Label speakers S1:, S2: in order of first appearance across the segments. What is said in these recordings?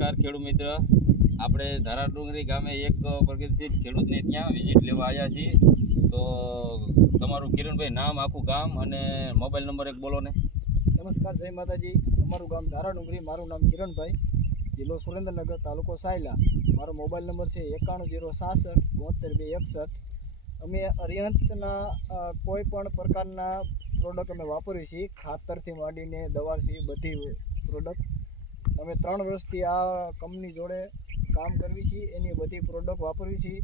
S1: નમસ્કાર ખેડૂત મિત્ર. આપણે ધારા ડુંગરી ગામે એક પ્રગતિશીલ ખેડૂતને ત્યાં વિઝિટ લેવા આવ્યા છીએ. તો તમારું કિરણભાઈ નામ આખું ગામ અને મોબાઈલ નંબર એક બોલો ને.
S2: નમસ્કાર જય માતાજી. અમારું ગામ ધારા ડુંગરી મારું નામ કિરણભાઈ. જિલ્લો સુરેન્દ્રનગર તાલુકો સાયલા. મારો મોબાઈલ નંબર છે એકાણું જીરો સાસઠ બોતેર બે એકસઠ અમે અરિહંતના અ, કોઈ પણ પ્રકારના પ્રોડક્ટ અમે વાપરીએ છીએ. ખાતરથી માંડીને દવાથી બધી પ્રોડક્ટ અમે ત્રણ વર્ષથી આ કંપની જોડે કામ કરવી છીએ, એની બધી પ્રોડક્ટ વાપરવી છીએ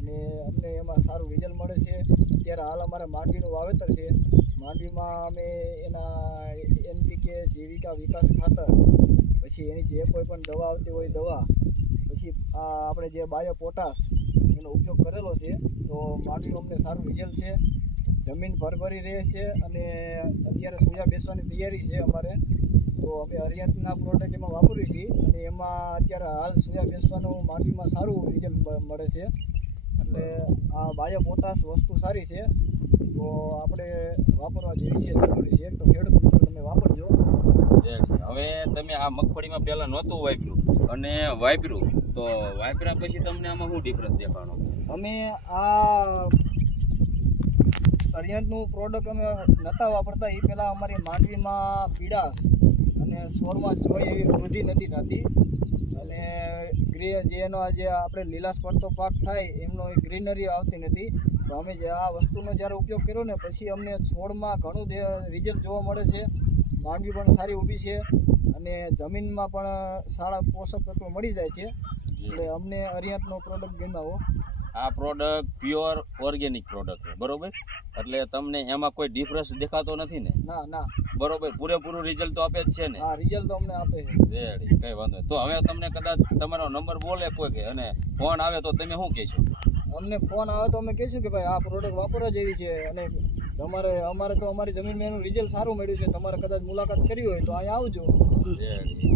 S2: અને અમને એમાં સારું રિઝલ્ટ મળે છે. અત્યારે હાલ અમારે માંડવીનું વાવેતર છે. માંડવીમાં અમે એના એનપીકે જીવિકા વિકાસ ખાતર, પછી એની જે કોઈ પણ દવા આવતી હોય દવા, પછી આ આપણે જે બાયો પોટાશ એનો ઉપયોગ કરેલો છે, તો માંડવીનું અમને સારું રિઝલ્ટ છે. જમીન ભરભરી રહે છે અને અત્યારે સોયા બેસવાની તૈયારી છે અમારે. તો અમે હરિયાણાના પ્રોડક્ટ એમાં વાપરીએ છીએ અને એમાં અત્યારે હાલ સોયા બેસવાનું માંડવીમાં સારું રિઝલ્ટ મળે છે. એટલે આ બાયો પોતાશ વસ્તુ સારી છે. તો આપણે વાપરવા જેવી છે જરૂરી છે. તો ખેડૂત મિત્રો તમે વાપરજો.
S1: હવે તમે આ મગફળીમાં પહેલાં નહોતું વાપર્યું અને વાપર્યું તો વાપર્યા પછી તમને આમાં શું ડિફરન્સ દેખાણો?
S2: અમે આ અરિયંતનું પ્રોડક્ટ અમે નહોતા વાપરતા. એ પહેલાં અમારી માંડવીમાં પીડાશ અને સોરમાં જોઈ એવી વૃદ્ધિ નથી થતી. અને ગ્રે જેનો આ જે આપણે લીલાશ પડતો પાક થાય એમનો એ ગ્રીનરી આવતી નથી. તો અમે જે આ વસ્તુનો જ્યારે ઉપયોગ કર્યો ને પછી અમને છોડમાં ઘણું રિઝલ્ટ જોવા મળે છે. માંડવી પણ સારી ઊભી છે. અને જમીનમાં પણ સારા પોષક તત્વો મળી જાય છે. એટલે અમને અરિયાતનો પ્રોડક્ટ ગમ્યો
S1: આ પ્રોડક્ટ પ્યોર ઓર્ગેનિક પ્રોડક્ટ છે બરોબર? એટલે તમને એમાં કોઈ ડિફરન્સ દેખાતો નથી ને?
S2: ના ના.
S1: બરોબર પૂરેપૂરું રિઝલ્ટ તો આપે જ છે ને?
S2: હા રિઝલ્ટ તો અમને આપે છે.
S1: રેડી કઈ વાંધો તો હવે તમને કદાચ તમારો નંબર બોલે કોઈ કે અને ફોન આવે તો તમે શું કહેશો?
S2: અમને ફોન આવે તો અમે કહીશું કે ભાઈ આ પ્રોડક્ટ વાપરવા જેવી છે અને તમારે અમારે તો અમારી જમીનમાં એનું રિઝલ્ટ સારું મળ્યું છે. તમારે કદાચ મુલાકાત કરી હોય તો અહીંયા આવજો.
S1: રેડી